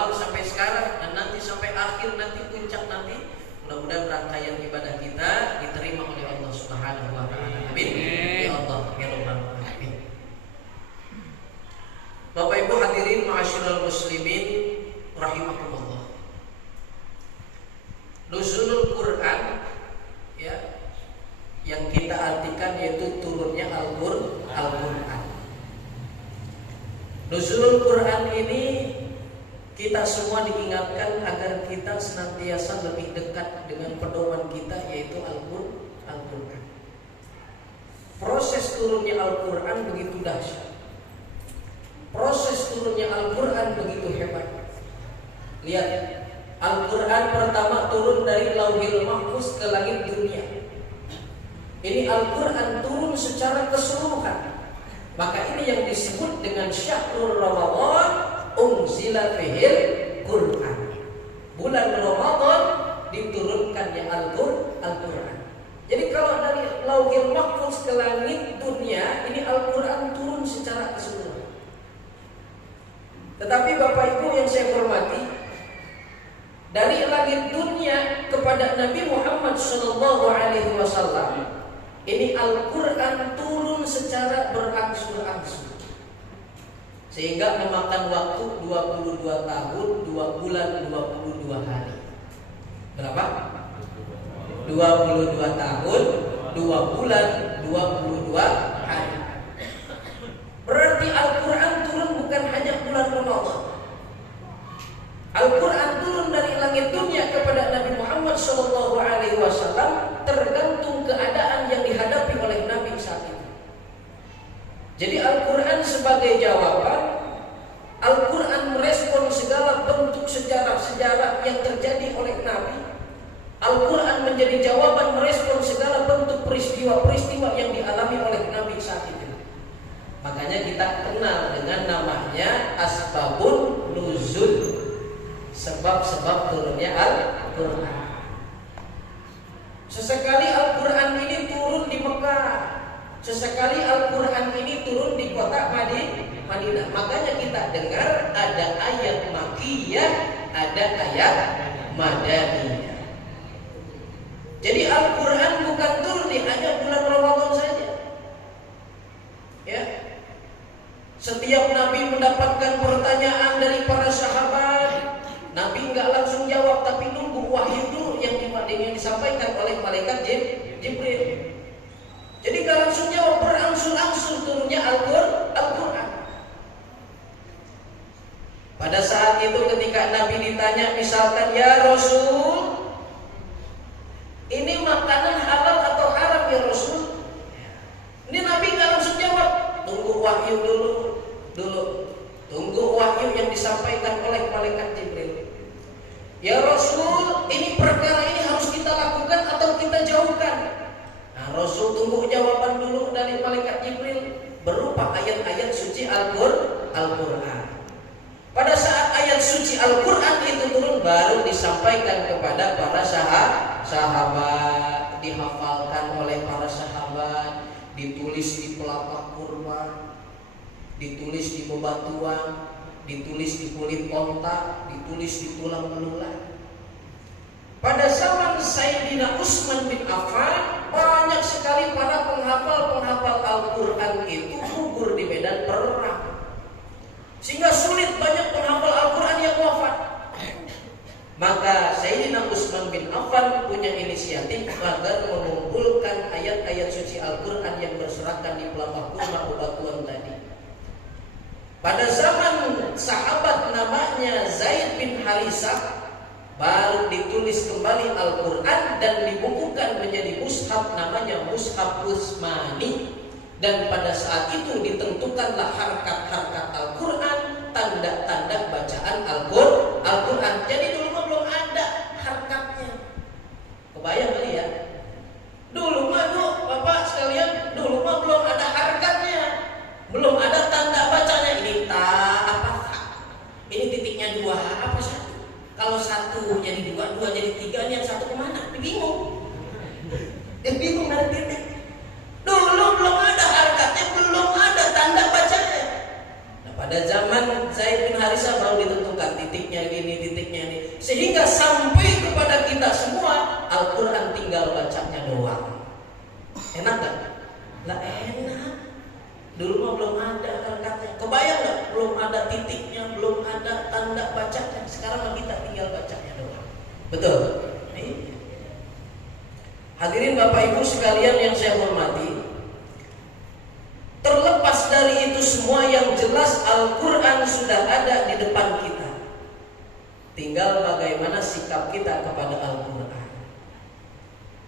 awal sampai sekarang dan nanti sampai akhir nanti puncak nanti. Mudah-mudahan rangkaian ibadah kita diterima oleh Allah Subhanahu wa taala. Amin. Ya Allah, ya Rabbal alamin. Bapak Ibu hadirin ma'asyiral muslimin rahimakumullah. Nuzulul Quran ya, yang kita artikan yaitu turunnya Al-Quran. Nuzulul Quran ini kita semua diingatkan agar kita senantiasa lebih dekat dengan pedoman kita yaitu Al-Quran. Proses turunnya Al-Quran begitu dahsyat. Proses turunnya Al-Quran begitu hebat. Lihat, Al-Quran pertama turun dari Lauhil Mahfuz ke langit dunia. Ini Al-Quran turun secara keseluruhan. Maka ini yang disebut dengan Syahrul Ramadan unzila fihil Quran. Bulan Ramadan diturunkannya Al-Quran. Jadi kalau dari Lauhil Mahfuz ke langit dunia, ini Al-Quran turun secara keseluruhan. Tetapi Bapak Ibu yang saya hormati, dari langit dunia kepada Nabi Muhammad SAW, ini Al-Quran turun secara berangsur-angsur, sehingga memakan waktu 22 tahun, 2 bulan, 22 hari. Berapa? 22 tahun, 2 bulan, 22 hari. Berarti Al-Quran turun bukan hanya bulan Ramadan. Al-Quran turun dari langit dunia kepada Nabi Muhammad SAW tergantung keadaan yang dihadapi oleh Nabi saat itu. Jadi Al-Quran sebagai jawaban, Al-Quran merespon segala bentuk sejarah-sejarah yang terjadi oleh Nabi. Al-Quran menjadi jawaban merespon segala bentuk peristiwa-peristiwa yang dialami oleh Nabi saat itu. Makanya kita kenal dengan namanya Asbabun Nuzul, sebab-sebab turunnya Al-Quran. Sesekali Al-Quran ini turun di Mekah, sesekali Al-Quran ini turun di kota Madinah. Makanya kita dengar ada ayat Makkiyah, ada ayat Madaniyah. Jadi Al-Quran bukan turun di hanya bulan Ramadan saja. Ya. Setiap Nabi mendapatkan pertanyaan dari para sahabat, Nabi enggak langsung jawab, tapi nunggu wahyu dulu yang disampaikan oleh malaikat Jibril. Jadi enggak langsung jawab, berangsur-angsur turunnya Al-Quran. Pada saat itu ketika Nabi ditanya misalkan, ya Rasul, ini makanan halal atau haram ya Rasul? Ini Nabi enggak langsung jawab, tunggu wahyu dulu. Tunggu wahyu yang disampaikan oleh malaikat Jibril. Ya Rasul, ini perkara ini harus kita lakukan atau kita jauhkan? Nah, Rasul tunggu jawaban dulu dari malaikat Jibril berupa ayat-ayat suci Al-Quran. Pada saat ayat suci Al-Quran itu turun, baru disampaikan kepada para sahabat, dihafalkan oleh para sahabat, ditulis di pelapak kurma, ditulis di bebatuan, ditulis di kulit onta, ditulis di tulang belulang. Pada zaman Sayyidina Utsman bin Affan, banyak sekali para penghafal Al-Quran itu gugur di medan perang, sehingga sulit banyak penghafal Al-Quran yang wafat. Maka Sayyidina Utsman bin Affan punya inisiatif agar mengumpulkan ayat-ayat suci Al-Quran yang berserakan di pelapak kurma bebatuan tadi. Pada zaman sahabat namanya Zaid bin Harisah, baru ditulis kembali Al-Quran dan dibukukan menjadi mushaf namanya Mushaf Utsmani. Dan pada saat itu ditentukanlah harkat-harkat Al-Quran, tanda-tanda bacaan Al-Quran. Jadi dulu belum ada harkatnya. Kebayang kali ya? Dulu mah Bapak sekalian, dulu mah belum ada harkatnya, belum ada tanda bacanya. Ini apa? Ini titiknya 2 apa 1? Kalau 1 jadi 2, 2 jadi 3, ini yang 1 kemana? Bingung. Bingung dari titik. Dulu belum ada harkatnya, belum ada tanda bacanya. Nah, pada zaman Zaid bin Harisah baru ditentukan titik titiknya gini, titiknya ini, sehingga sampai kepada kita semua Al-Quran tinggal bacanya doang. Enak gak? Lah enak. Dulu mah belum ada kalimatnya. Kebayang gak? Belum ada titiknya, belum ada tanda bacanya. Sekarang mah kita tinggal bacanya doang. Betul? Nih. Hadirin Bapak Ibu sekalian yang saya hormati, terlepas dari itu semua, yang jelas Al-Quran sudah ada di depan kita. Tinggal bagaimana sikap kita kepada Al-Quran.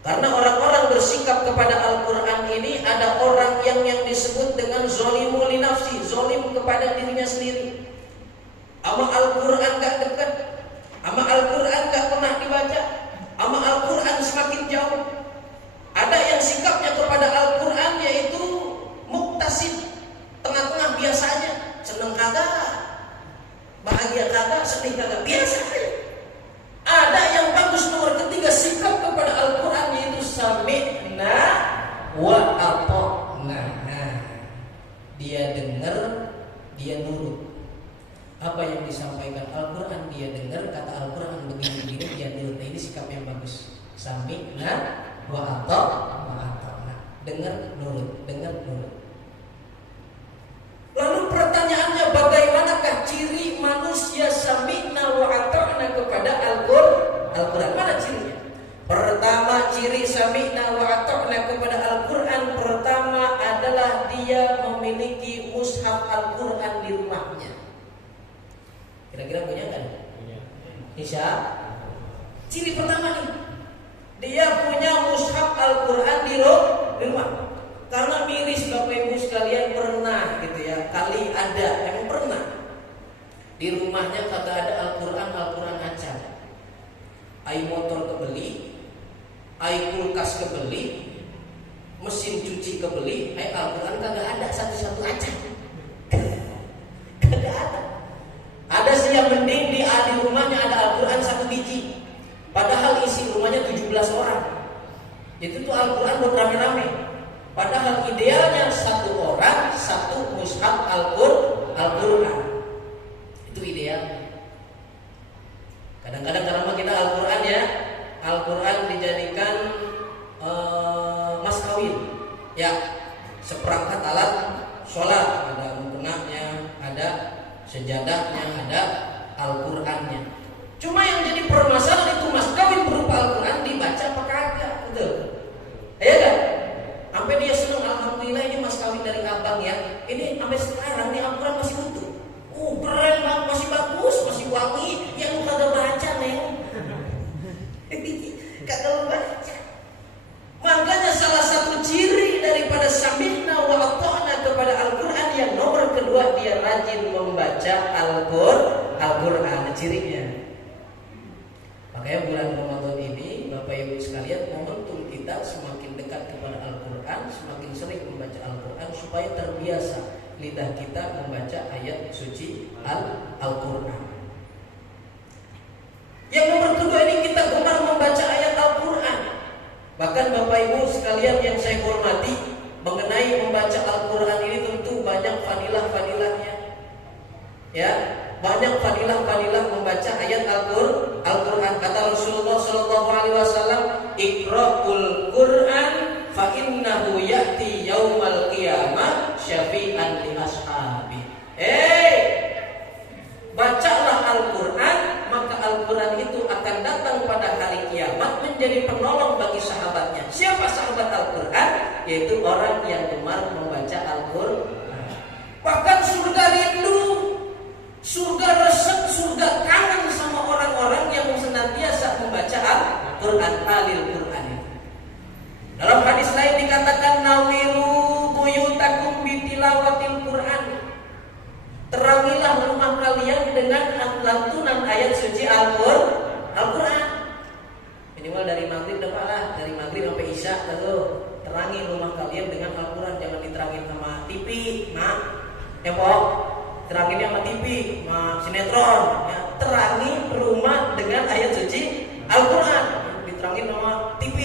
Karena orang-orang bersikap kepada Al-Quran ini, ada orang yang disebut dengan zolimu li nafsi, zolim kepada dirinya sendiri. Sama Al-Quran gak dekat, sama Al-Quran gak pernah dibaca, sama Al-Quran semakin jauh. Ada yang sikapnya kepada Al-Quran yaitu muktasid, tengah-tengah biasanya, seneng kagak, bahagia kagak, sedih kagak, biasa. Ada yang bagus nomor ketiga, sikap kepada Al-Quran yaitu sami'na wa ata'na. Dia dengar, dia nurut. Apa yang disampaikan Al-Quran dia dengar, kata Al-Quran begini-begini dia nurut. Nah, ini sikap yang bagus. Sami'na wa ata'na. Dengar nurut, dengar nurut. Lalu pertanyaannya, bagaimanakah ciri manusia sami'na wa ata'na kepada Al-Quran? Mana cirinya? Pertama, ciri sami'na wa ata'na kepada Al-Quran pertama adalah dia memiliki mushaf Al-Quran di rumahnya. Kira-kira punya kan? Bisa? Ciri pertama nih, dia punya mushaf Al-Quran di rumah. Karena miris Bapak Ibu sekalian, pernah gitu ya, kali ada, emang pernah di rumahnya kagak ada Al-Quran acan. Ai motor kebeli, ai kulkas kebeli, mesin cuci kebeli, ai Al-Quran kagak ada satu-satu acan. Kagak ada. Ada sih yang mending di rumahnya ada Al-Quran 1 biji, padahal isi rumahnya 17 orang. Itu tuh Al-Quran buat rame-rame. Padahal idealnya 1 orang 1 mushaf Al-Quran. Itu idealnya. Kadang-kadang karena kita Al-Quran ya, Al-Quran dijadikan mas kawin. Ya, seperangkat alat sholat, ada mukenanya, ada sejadahnya, ada Al-Qurannya. Cuma yang jadi permasalahan itu mas kawin berupa Al-Quran dibaca apa kagak, betul? Ya kan? Sampai dia senang, alhamdulillah ini mas kawin dari abang ya. Ini sampai sekarang nih Al-Quran masih utuh. Keren banget, masih bagus, masih wangi. Yang lu kagak baca neng. Kagak lu baca. Makanya salah satu ciri daripada sami'na wa ata'na kepada Al-Quran yang nomor kedua, dia rajin membaca Al-Quran, cirinya. Makanya bulan Ramadan ini Bapak Ibu sekalian, momentum kita semakin dekat kepada Al-Quran, semakin sering membaca Al-Quran supaya terbiasa lidah kita membaca ayat suci Al-Quran. Yang nomor kedua ini, kita gemar membaca ayat Al-Quran. Bahkan Bapak Ibu sekalian yang saya hormati, mengenai membaca Al-Quran ini tentu banyak fadilah-fadilahnya. Ya, banyak fadilah-fadilah membaca ayat Al-Quran. Kata Rasulullah SAW, "Iqra'ul Quran fa innahu ya'ti yaumal qiyamah syafi'an li ashabi." Bacalah Al-Quran, maka Al-Quran itu akan datang pada hari kiamat menjadi penolong bagi sahabatnya. Siapa sahabat Al-Quran? Yaitu orang yang gemar membaca Al-Quran. Bahkan surga rindu, surga resep, surga kangen sama orang-orang yang senantiasa membaca Al-Quran, alil Quran itu. Dalam hadis lain dikatakan, nawiru buyutakum bitilawatil Quran. Terangilah rumah kalian dengan lantunan ayat suci Al-Quran. Minimal dari maghrib dapat, dari maghrib sampai isya, lalu terangi rumah kalian dengan Al-Quran. Jangan diterangin sama TV, terangin sama TV, sama sinetron. Ya, terangi rumah dengan ayat suci Al-Quran. Diterangin sama TV.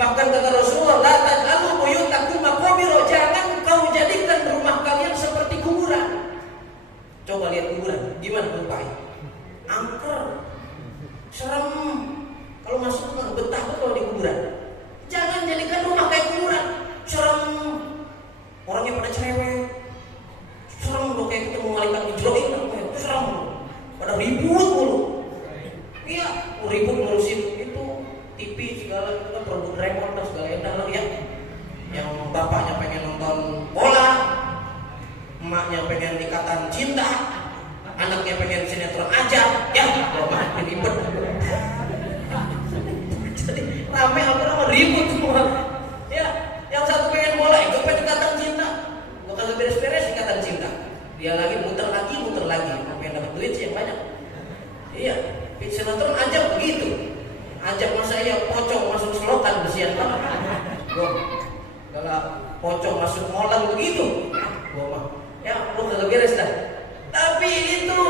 Bahkan kata Rasulullah, la taj'alu buyutakum maqabira, jangan kau jadikan rumah kalian seperti kuburan. Coba lihat kuburan, gimana rupanya? angker, serem. Kalau masuk nggak betah tuh kalau di kuburan. Jangan jadikan rumah kayak kuburan. Serem, orangnya pada cerewet. Serem loh, kayak ketemu malaikat Israil, serem. Pada ribut mulu. Iya, ribut ngurusin itu TV segala, produk remote dan segala enak lah ya. Yang bapaknya pengen nonton bola, emaknya pengen ikatan cinta, anaknya pengen sinetron aja, ya, makin ribet. Jadi rame apa ribut semua. Ya, yang satu pengen bola, itu pengen ikatan cinta, nggak kagak beres-beres ikatan cinta. Dia lagi muter lagi, pengen dapat duit sih yang banyak. Iya, sinetron aja begitu. Ajak masa ya pocong masuk selokan bersihan banget. Kalau pocong masuk molang begitu, gua mah ya lu kagak beres dah. Tapi itu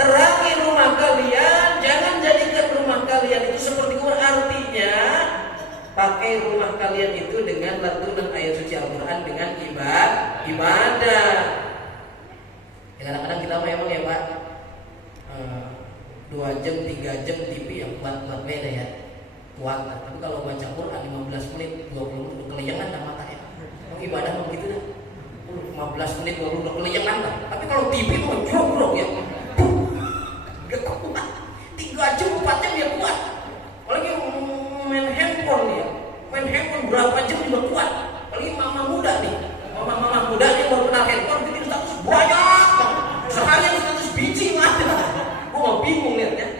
terangi rumah kalian, jangan jadikan rumah kalian itu seperti kubur. Artinya pakai rumah kalian itu dengan lantunan ayat suci Al-Quran, dengan ibadah. Kadang-kadang kita memang ya Pak, 2 jam, 3 jam TV yang kuat-kuat beda ya, kuat. Tapi kalau baca Quran 15 menit, 20 menit keleyangan dah matanya. Mau ibadah mau begitu dah. 15 menit 20 menit keleyangan dah. Tapi kalau TV mau jogrok ya, gak kuat. 3 jam 4 jam ya kuat. Apalagi main handphone ya, main handphone berapa jam juga kuat. Apalagi mama muda nih, mama muda yang baru kenal handphone bikin status banyak, sehari 100 biji ada. Gua bingung liatnya.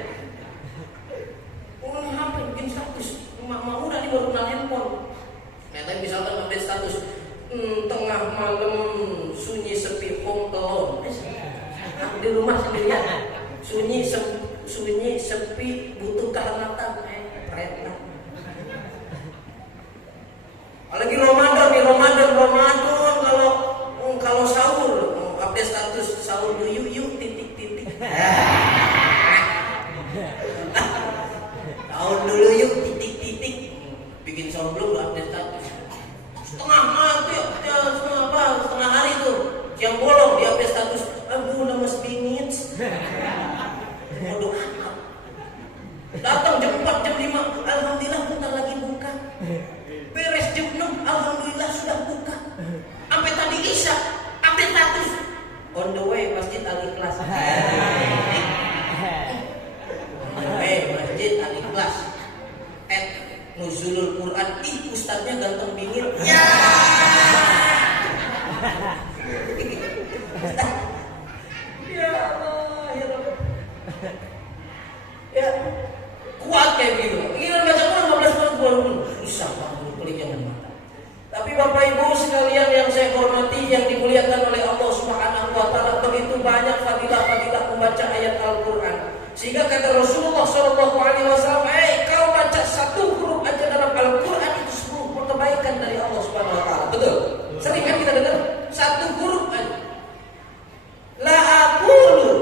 Oh, HP bikin status. Mama udah nih baru kenal handphone. Nah, misalkan update status, tengah malam sunyi sepi home alone. Di rumah sendirian. Sunyi sepi butuh kehangatan. Keren lah. Apalagi Ramadan nih, Ramadan kalau sahur update status sahur yuk titik. Tahun dulu yuk titik bikin sahur belum update status. Setengah hari tuh yang bolong di update status. Aduh lemes bingit. Bodoh amat. Datang jam 4 jam 5, alhamdulillah bentar lagi buka. Beres jam 6, alhamdulillah sudah buka. Sampai tadi Isya update status. On the way masjid Al-Ikhlas. Masjid Al-Ikhlas. Nuzulul Quran. Ustadznya ganteng bingit. Ya. Ya Allah, ya Allah. Ya, kuat kayak gitu. Ini baca Quran 15 menit baru susah banget keliyangan mata. Tapi Bapak Ibu sekalian yang saya hormati, yang dimuliakan oleh Allah Subhanahu wa taala, begitu banyak fadilah-fadilah membaca ayat Al-Qur'an. Sehingga kata Rasulullah sallallahu alaihi wasallam, kau baca 1 huruf aja dalam Al-Qur'an itu 10 kebaikan dari Allah Subhanahu wa taala." Betul? Sering kan kita dengar 1 huruf aja. La aqulu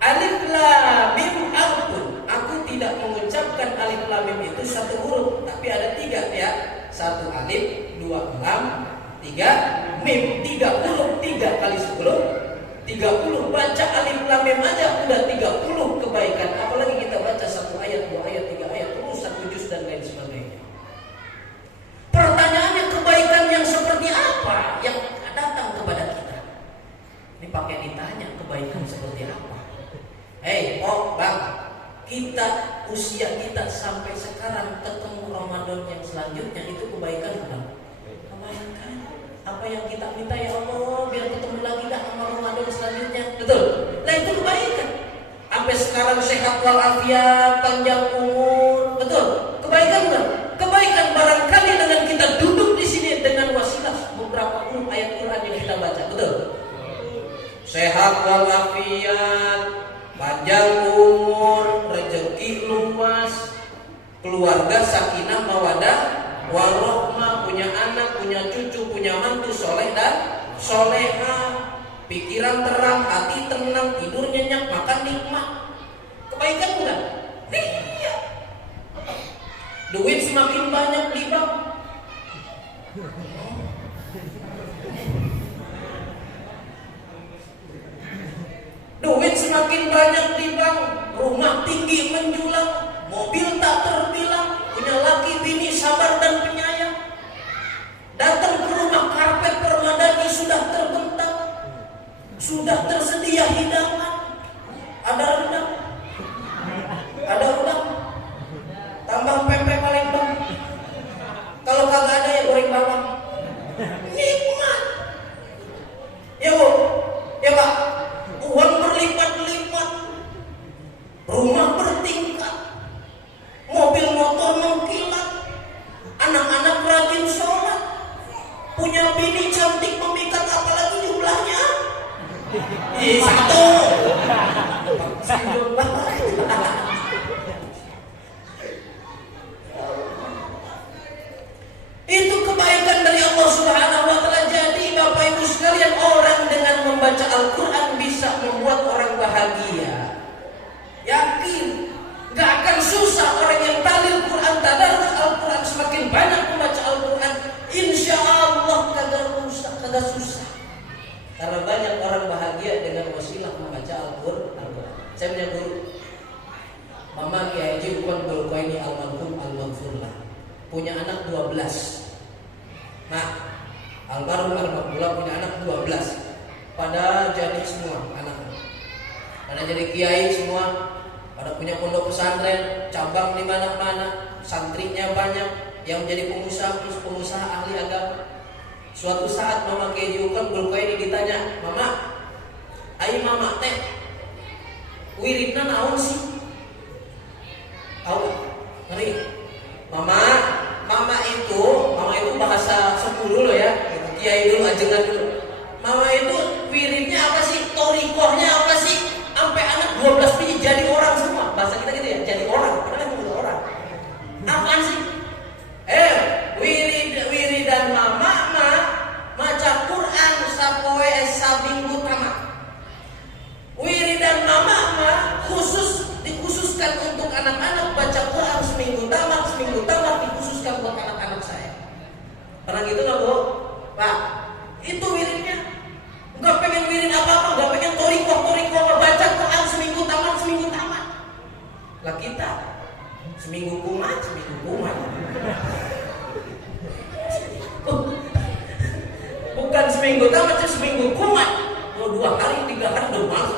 alif lam mim harfun. Aku tidak mengucapkan alif lam mim itu 1 huruf, tapi ada 3 ya. 1 alif, 2 lam, 3 mim. 3 huruf, 3 kali 10 30. Baca alif lam mim aja udah 30 kebaikan. Apalagi kita baca 1 ayat, 2 ayat, 3 ayat, terus 1 juz dan lain sebagainya. Pertanyaannya, kebaikan yang seperti apa yang datang kepada kita? Ini pakai ditanya kebaikan seperti apa. Bang, kita usia kita sampai sekarang ketemu Ramadan yang selanjutnya itu kebaikan bukan? Kebaikan. Apa yang kita minta ya Allah biar ketemu lagi dah sama Ramadan selanjutnya. Betul? Nah itu kebaikan. Sampai sekarang sehat walafiat, panjang umur. Betul? Kebaikan bukan? Kebaikan barangkali dengan kita duduk di sini dengan wasilah beberapa ayat Quran yang kita baca. Betul? Sehat walafiat, panjang umur, rezeki luas, keluarga sakinah mawadah warohmah, punya anak, punya cucu, punya mantu soleh dan solehah, pikiran terang, hati tenang, tidur nyenyak, makan nikmat. Kebaikan bukan? Iya. Duit semakin banyak di bank. Duit semakin banyak di bank, rumah tinggi menjulang, mobil tak terbilang, punya laki bini sabar dan penyayang. Datang ke rumah karpet permadani sudah terbentang, sudah tersedia hidangan. Ada rendang, ada udang, tambah pempek Palembang. Kalau kagak ada ya goreng bawang. Nikmat. Ya Bu, ya Pak. Uang berlipat-lipat, rumah bertingkat, mobil motor mengkilat, anak-anak rajin sholat, punya bini cantik memikat, apalagi jumlahnya satu. Itu kebaikan dari Allah Subhanahu wa Ta'ala. Jadi Bapak Ibu sekalian, orang dengan membaca Al-Quran bisa membuat orang bahagia. Yakin, gak akan susah orang yang talil Quran, tadarus Al-Quran, semakin banyak membaca Al-Quran, insya Allah kagak susah. Karena banyak orang bahagia dengan wasilah membaca Al-Quran. Saya punya guru, Mama Kiai Haji Ukman Bulqaini almarhum al-maghfurlah, punya anak 12. Nah, almarhum al-maghfurlah punya anak 12. Pada jadi semua anaknya, pada jadi kiai semua, pada punya pondok pesantren, cabang di mana-mana, santrinya banyak, yang jadi pengusaha ahli agama. Suatu saat Mama Kiai Haji Ukman Bulqaini ditanya, Mama, ai mama teh wiridna naon sih? Tahu? Ngeri? Mama itu bahasa 10 loh ya. Kiai dulu, ajengan dulu. Mama itu wiridnya apa sih? Torikohnya apa sih? Sampai anak 12 biji jadi orang semua. Bahasa kita gitu ya, jadi orang. Padahal itu orang. Apaan sih? Wiridan mama maca Quran sapoe sabinggu tamat. Wiridan mama dikhususkan untuk anak-anak, baca Quran seminggu tamat dikhususkan buat anak-anak saya. Pernah gitu nggak Bu? Pak, itu wiridnya. Nggak pengen wirid apa-apa, nggak pengen torikoh, baca Quran seminggu tamat. Lah kita seminggu kumat. Bukan seminggu tamat, seminggu kumat. Mau 2 hari, 3 hari udah malas.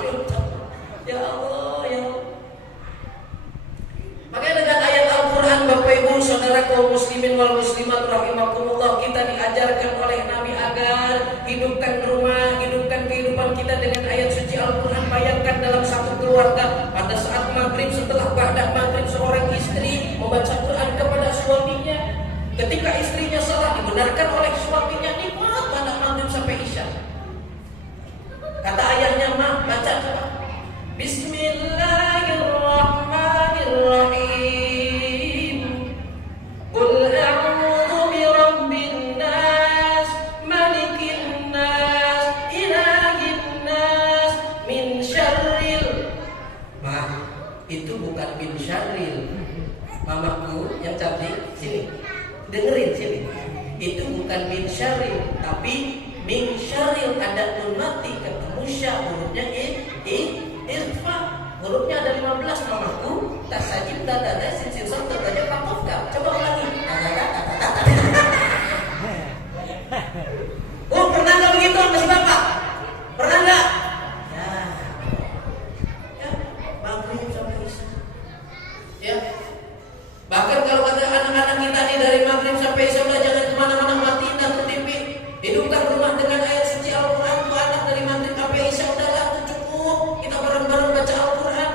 Ya Allah, ya Allah. Makanya dengan ayat Al-Quran, Bapak Ibu saudara kaum muslimin wal muslimat rahimakumullah, kita diajarkan oleh Nabi agar hidupkan kehidupan kita dengan ayat suci Al-Quran. Bayangkan dalam satu keluarga, pada saat maghrib, setelah ba'da maghrib, seorang istri membaca Quran kepada suaminya. Ketika istrinya salah, dibenarkan oleh suaminya, nikmat pada maghrib sampai isya. Kata ayahnya, "Ma, baca coba. Bismillahirrahmanirrahim. Qul a'udzu birabbin nas, malikin nas, ilahin nas, min syarril." Ma, itu bukan min syarril. Mamaku yang cantik, sini. Dengerin sini. Itu bukan min syarril, tapi min syarril. Ada nun mati ketemu sya, hurufnya irfa. Hurufnya ada 15 mamaku. Tasajib dadada sin sod dadanya pakofka. Coba ulangi. Oh, pernah nggak begitu sama si bapak? Pernah nggak? Ya, maghrib sampai isya. Ya. Bahkan kalau ada anak-anak kita nih dari maghrib sampai isya, udah jangan kemana-mana, matiin dah tuh TV. Hidupkan rumah dengan ayat suci Al-Quran. Tuh anak dari maghrib sampai isya udahlah, tuh cukup. Kita bareng-bareng baca Al-Quran.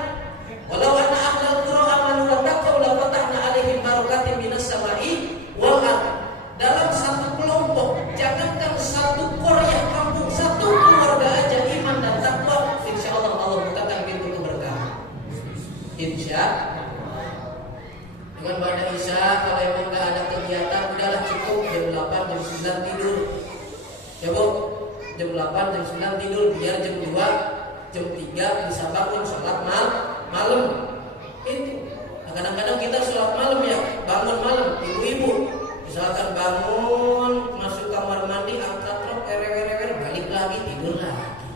Walau anna ahlal qura amanu wattaqau la fatahna alaihim barakatin minas sama'i wal ardh. Dalam satu kelompok, jangankan satu qaryah kampung, satu keluarga aja iman dan takwa, insyaallah Allah bukakan pintu keberkahan. Dengan pada isya, kalau emang gak ada kegiatan, udahlah cukup jam 8, jam 9 tidur. Ya Bu, jam 8, jam 9 tidur, biar jam 2, jam 3 bisa bangun sholat malam. Itu. Nah, kadang-kadang kita sholat malam ya, bangun malam, ibu-ibu. Misalkan bangun, masuk kamar mandi, angkat rok, balik lagi, tidur lagi.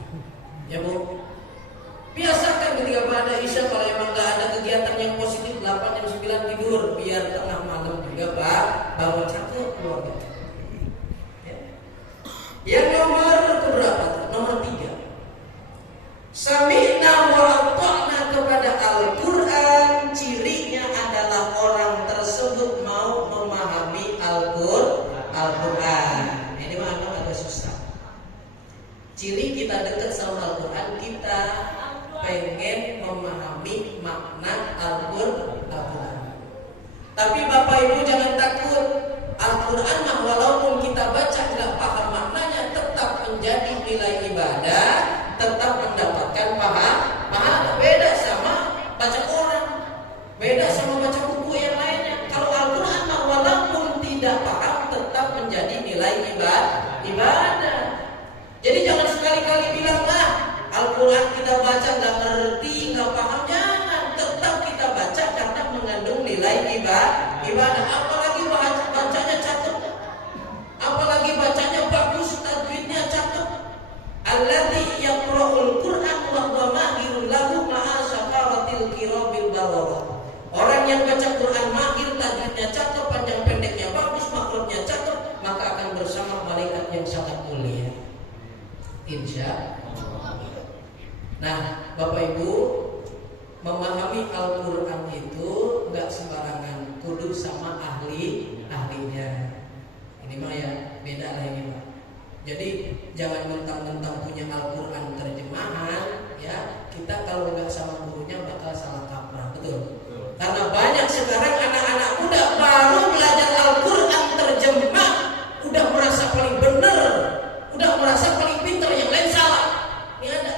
Ya Bu, biasakan ketika pada isya, kalau emang gak ada biar tengah malam juga Pak bangun cakep keluarga. Ya. Yang nomor berapa? Nomor 3. Sami'na wa ata'na kepada Al-Quran. Cirinya adalah orang tersebut mau memahami Al-Quran. Ini memang agak susah. Ciri kita dekat sama Al-Quran, kita pengen memahami makna Al-Quran. Tapi Bapak Ibu jangan takut. Al-Quran mah walaupun kita baca nggak paham maknanya, tetap menjadi nilai ibadah, tetap mendapatkan pahala. Beda sama baca Quran, beda sama baca buku yang lainnya. Kalau Al-Quran mah walaupun tidak paham, tetap menjadi nilai ibadah. Jadi jangan sekali-kali bilang Al-Quran kita baca nggak ngerti, nggak paham. Jangan, tetap kita baca karena mengandung nilai ibadah. Apalagi bacanya cakep, apalagi bacanya bagus, tajwidnya cakep. Alladzi yaqra'ul Qur'an wa huwa mahirun lahu ma'a syafaratil kirabil bararah. Orang yang baca Quran mahir, tajwidnya cakep, panjang pendeknya bagus, makhrajnya cakep, maka akan bersama malaikat yang sangat mulia. Insya Allah. Nah, Bapak Ibu, memahami Al-Quran itu nggak sembarangan, kudu sama ahlinya. Ini mah ya beda lah ini Pak. Jadi jangan mentang-mentang punya Al-Quran terjemahan, ya kita kalau nggak sama gurunya bakal salah kaprah, betul? Karena banyak sekarang anak-anak muda baru belajar Al-Quran terjemah, udah merasa paling benar, udah merasa paling pintar, yang lain salah. Ini ada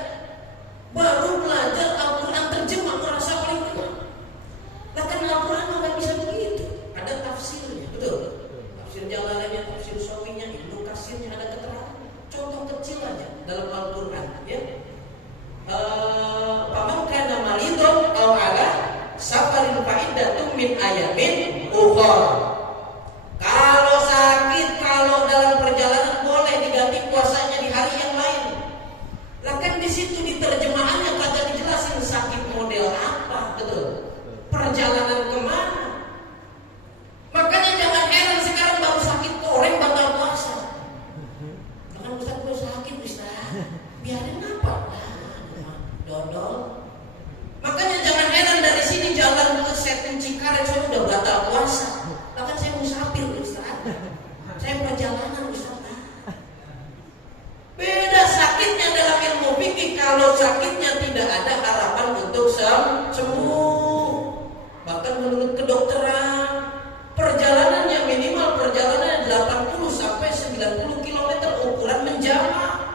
baru belajar Al-Quran terjemah merasa paling benar. Nah, kan Al-Quran nggak bisa begitu. Ada tafsirnya, betul? Tafsir Jalalanya, tafsir Sawinya, Ibnu Katsirnya, ada keterangan. Contoh kecil aja dalam Al-Quran, ya. Paman kana maridun aw ala safarin fa'iddatun min ayamin ukhra. Kalau sakit, kalau dalam perjalanan boleh diganti puasanya di hari yang lain. Lah kan di situ di terjemahannya kagak dijelasin sakit model apa, betul? Perjalanan kemana? Makanya jangan heran sekarang baru sakit koreng batal puasa. Jangan Ustaz gue sakit Ustaz, biarin apa? Dodol. Makanya jangan heran dari sini jalan ke Setin Cikaret saya udah batal puasa. Bahkan saya musafir Ustaz, saya perjalanan Ustaz. Beda sakitnya dalam ilmu fikih. Kalau sakitnya tidak ada harapan untuk sembuh. Bahkan menurut kedokteran, perjalanannya minimal perjalanan 80 sampai 90 km ukuran menjama.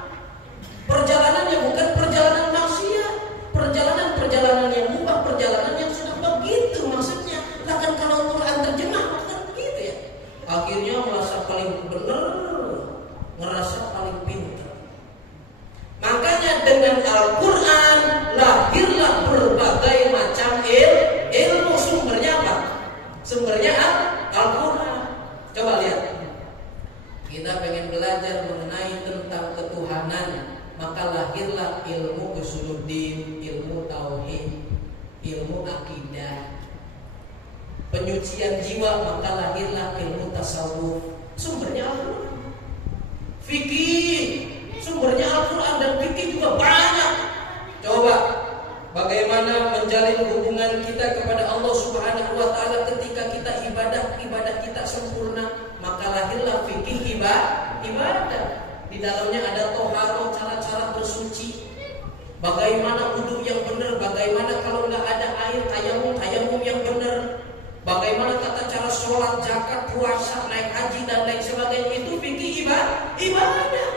Perjalanannya bukan perjalanan maksiat, perjalanan yang mubah, perjalanan yang sudah begitu maksudnya. Lah kan kalau Quran terjemah bukan begitu ya. Akhirnya merasa paling benar, ngerasa paling pintar. Makanya dengan Al-Quran lahirlah berbagai macam ilmu. Sumbernya apa? Sumbernya Al-Quran. Coba lihat. Kita pengen belajar mengenai tentang ketuhanan, maka lahirlah ilmu usuluddin, ilmu tauhid, ilmu akidah. Penyucian jiwa, maka lahirlah ilmu tasawuf. Sumbernya Al-Quran. Fikih, sumbernya Al-Quran, dan fikih juga banyak. Coba bagaimana menjalin hubungan kita kepada Allah Subhanahu wa taala ketika kita ibadah kita sempurna, maka lahirlah fikih ibadah. Di dalamnya ada toharo, cara-cara bersuci. Bagaimana wudhu yang benar, bagaimana kalau nggak ada air tayamum yang benar. Bagaimana tata cara sholat, zakat, puasa, naik haji dan lain sebagainya, itu fikih ibadah.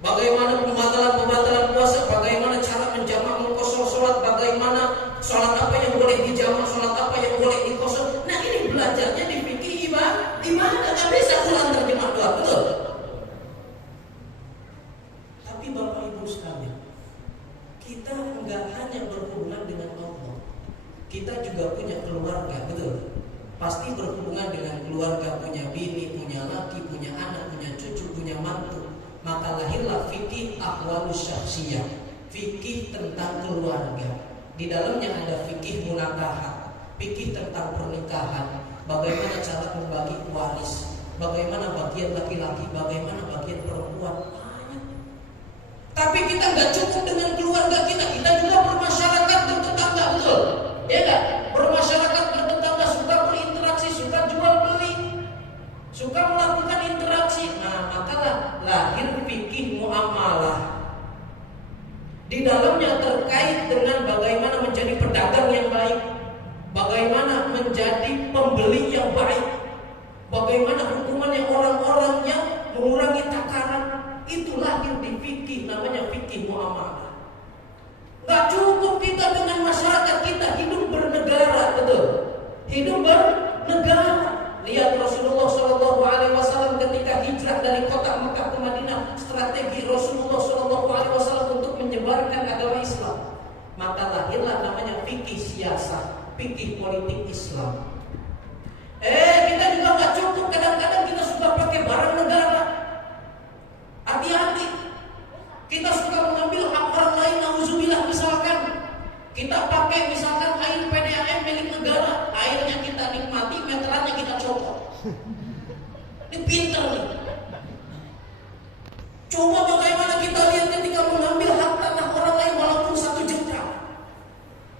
Bagaimana pembatalan puasa, bagaimana cara menjamak mengkosor sholat, bagaimana sholat apa yang boleh dijamak, sholat apa yang boleh dikosor. Nah ini belajarnya di fikih ibadah. Gak bisa Quran terjemah doang, betul? Tapi Bapak Ibu sekalian, kita enggak hanya berhubungan dengan Allah, kita juga punya keluarga, betul? Pasti berhubungan dengan keluarga, punya bini, punya laki, punya anak, punya cucu, punya mantu. Maka lahirlah fikih ahwalus syakhsiyah, fikih tentang keluarga. Di dalamnya ada fikih munakahat. fikih tentang pernikahan, bagaimana cara membagi waris, bagaimana bagian laki-laki, bagaimana bagian perempuan. Banyak. Tapi kita nggak cukup dengan keluarga kita juga bermasyarakat, bertetangga, betul? Ya nggak? Bermasyarakat, bertetangga, suka berinteraksi, suka jual beli, suka melakukan interaksi. Nah, makalah lahir fikih muamalah. Di dalamnya terkait dengan bagaimana menjadi pedagang yang baik, bagaimana menjadi pembeli yang baik, bagaimana hukumannya orang-orang yang mengurangi takaran. Itu lahir di fikih, namanya fikih muamalah. Gak cukup kita dengan masyarakat, kita hidup bernegara, betul? Hidup bernegara. Lihat Rasulullah SAW ketika hijrah dari kota Mekah ke Madinah, strategi Rasulullah SAW untuk menyebarkan agama Islam. Maka lahirlah namanya fikih siasah, fikih politik Islam. Kita juga nggak cukup, kadang-kadang kita suka pakai barang negara. Hati-hati, kita suka mengambil hak orang lain. Nauzubillah, misalkan kita pakai misalkan air PDAM milik negara, airnya kita nikmati, meterannya kita copot. Ini pinter nih. Coba bagaimana kita lihat ketika mengambil hak tanah orang lain walaupun 1 jengkal.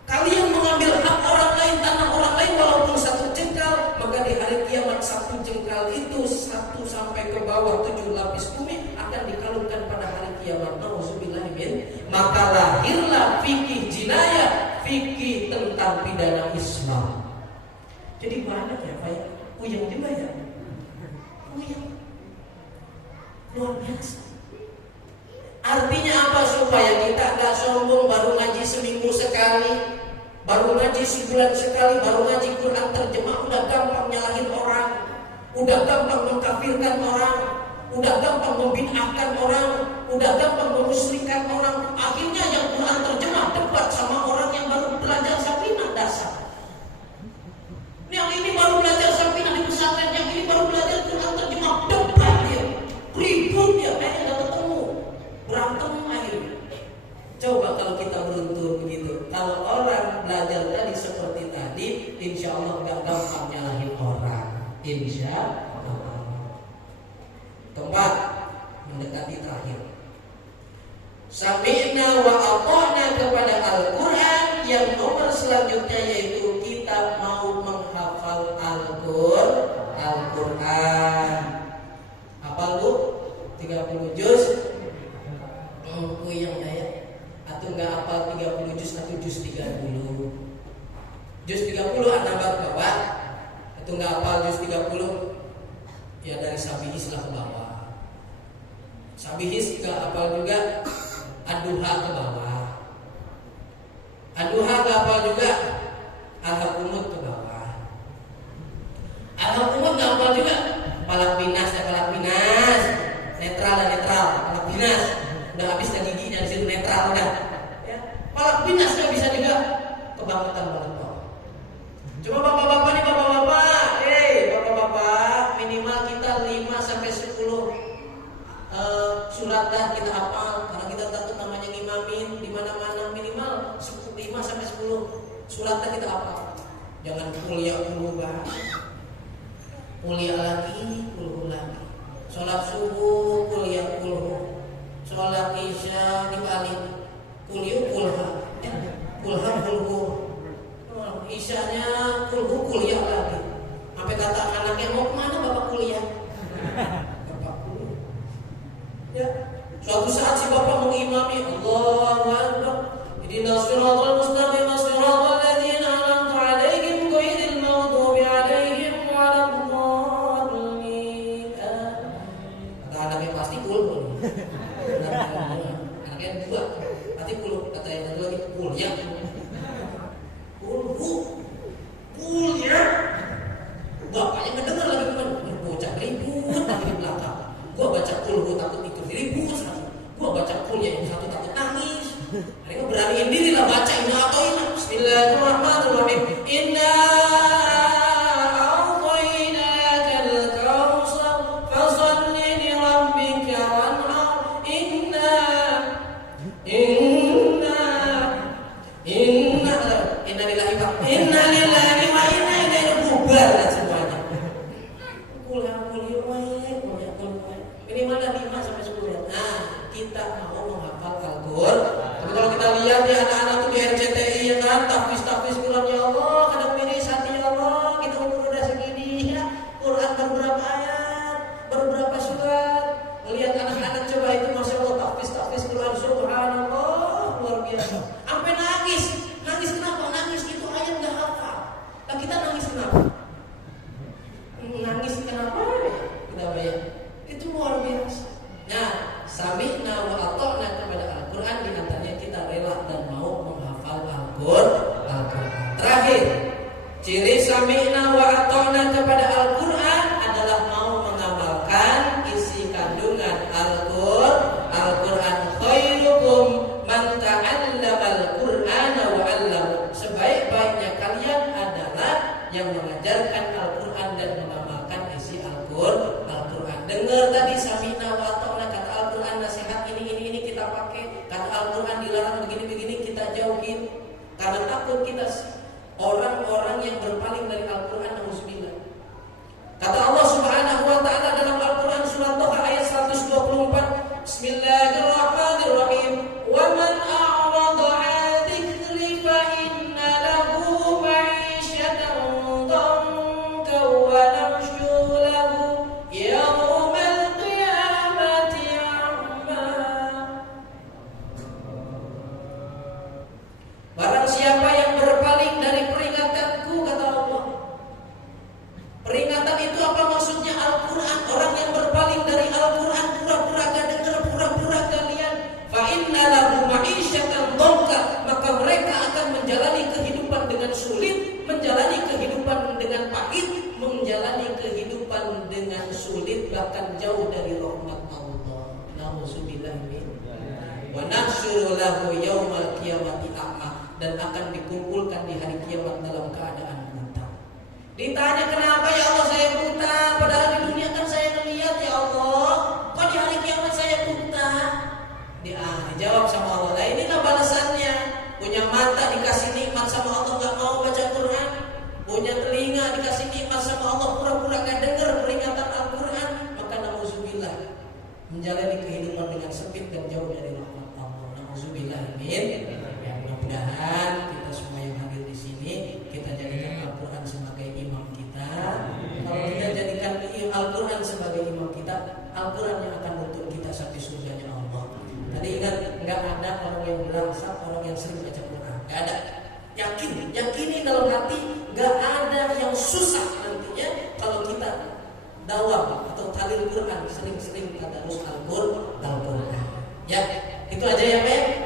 Kalian mengambil hak orang lain, tanah orang lain walaupun 1 jengkal, maka di hari kiamat 1 jengkal itu 1 sampai ke bawah 7 lapis bumi akan dikalungkan pada hari kiamat. Nauzubillah min. Maka lahirlah fikih jinayah, fikih tentang pidana Islam. Jadi banyak ya Pak ya, puyeng juga ya, puyeng luar biasa. Artinya apa? Supaya kita gak sombong, baru ngaji seminggu sekali, baru ngaji sebulan sekali, baru ngaji Quran terjemah, udah gampang nyalahin orang, udah gampang mengkafirkan orang, udah gampang membid'ahkan orang, udah gampang memusyrikan orang. Akhirnya yang Quran terjemah debat sama orang yang baru belajar Safinah dasar. Yang ini baru belajar Safinah di pesantren, yang ini baru belajar Quran terjemah, debat dia, ribut dia, kayaknya gak ketemu, berantem akhirnya. Coba kalau kita beruntur begitu, kalau orang belajar tadi seperti tadi, insya Allah gak gampang nyalahin orang, insya Allah. Keempat, mendekati terakhir, sami'na wa ata'na kepada Al-Quran. Yang nomor selanjutnya yaitu kita mau menghafal Al-Quran. Hafal lu 30 juz, yang daya. Atau enggak hafal 30 juz atau juz 30. Juz 30 anak ke bawah. Atau enggak hafal juz 30, ya dari Sabihis lah ke bawah. Sabihis enggak hafal juga, Ad-Duha ke bawah. Ad-Duha enggak hafal juga, Al-Qunut ke bawah. Al-Qunut enggak hafal juga, Falaq Binas dan Falaq Binas. Netral dan netral, Falaq Binas. Udah habis dan giginya di situ, netral udah. Ya. Falaq Binas enggak bisa juga, kebangkitan Balento. Cuma bapak-bapak nih, bapak-bapak, bapak-bapak, minimal kita 5 sampai 10 surat dah kita hafal, karena kita takut namanya ngimamin di mana-mana. Minimal 5 sampai 10 surat dah kita hafal. Jangan kuliah dulu banget. Kuliah lagi, kulhu lagi. Sholat subuh, kuliah kulhu. Sholat isya dibalik, kuliah kulha. Kulha kulhu. Isyanya kulhu, kuliah lagi. Sampai kata anaknya, mau kemana bapak kuliah? Ya, suatu saat si bapak mengimami, Allahu Akbar, ihdinas siratal mustaqim, siratal ladzina an'amta 'alaihim ghairil maghdubi 'alaihim waladdallin. Kata anaknya pasti kul. Anaknya 2, pasti kul. Kata yang satu lagi kuliah. Kuliah. Bapaknya ngedengar lagi kan, bocah ribut lagi di belakang. Gua baca kulhu takut ikut ribut, gua baca kuliah yang satu takut nangis. Mereka beraniin diri lah baca ini atau ini. Bismillahirrahmanirrahim. Inna a'tainakal kautsar fasholli li rabbika wanhar. Inna innalillahi wa inna ilaihi bubar semuanya. Ini mana 5 sampai 10. Nah, kita mau menghafal Al-Qur'an. Tapi kalau kita lihat ya anak-anak tuh di RCTI ya kan, tahfiz Quran ya Allah, kadang miris hati ya Allah, kita umur udah segini ya, Quran beberapa ayat, beberapa surat. Melihat anak-anak coba itu masya Allah tahfiz Quran subhanallah luar biasa. Sampai nangis kenapa? Nangis itu ayat nggak hafal. Nah kita nangis kenapa? Nangis kenapa? Kenapa ya? Itu luar biasa. Nah, sami'na wa ata'na kepada Al-Quran di antaranya kita rela dan mau menghafal Al-Quran. Terakhir, ciri sami'na wa ata'na kepada Al-Quran adalah mau mengamalkan isi kandungan Al-Quran. Khairukum man ta'allama Al-Qur'ana wa 'allama. Sebaik-baiknya kalian adalah yang mengajarkan Al-Quran dan mengamalkan isi Al-Quran. Dengar tadi sami'na wa ata'na, kata Al-Quran nasihat ini kita pakai, kata Al-Quran dilarang begini kita jauhin. Karena takut kita orang-orang yang berpaling dari Al-Quran. Nauzubillah. Kata Allah Subhanahu wa taala dalam Al-Quran surah Thaha ayat 124, Bismillahirrahmanirrahim. Wa man a'rada 'an dzikri fa inna lahu ma'isyatan dhanka wa nahsyuru lahu yaumal qiyamati a'ma. Barang siapa yang berpaling dari peringatanku, kata Allah. Peringatan itu apa maksudnya? Al-Quran. Orang yang berpaling dari Al-Quran, pura-pura gak dengar, pura-pura gak lihat. Fa inna lahu ma'isyatan dhanka, maka mereka akan menjalani kehidupan dengan sulit, menjalani kehidupan dengan pahit, menjalani kehidupan dengan sulit, bahkan jauh dari rahmat Allah. Nauzubillah min. Wa nahsyuru lahu yaumal qiyamati a'ma, dan akan dikumpulkan di hari kiamat dalam keadaan buta. Ditanya kenapa ya Allah saya buta, padahal di dunia kan saya melihat ya Allah, kok di hari kiamat saya buta? Dijawab sama Allah. Nah inilah balasannya. Punya mata dikasih nikmat sama Allah gak mau baca Quran, punya telinga dikasih nikmat sama Allah pura-pura gak dengar peringatan Al-Quran, maka nauzubillah menjalani kehidupan dengan sempit dan jauh dari rahmat Allah. Nauzubillah min. Ya, mudah-mudahan kita semua yang hadir di sini kita jadikan Al-Quran sebagai imam kita. Kalau kita jadikan Al-Quran sebagai imam kita, Al-Quran yang akan menuntun kita sampai surganya Allah. Tadi ingat, nggak ada orang yang berangsang, orang yang sering baca Quran. Nggak ada. Yakini dalam hati, nggak ada yang susah nantinya kalau kita dawam atau talil Quran, sering-sering tadarus Al-Quran. Ya, itu aja ya, Pak.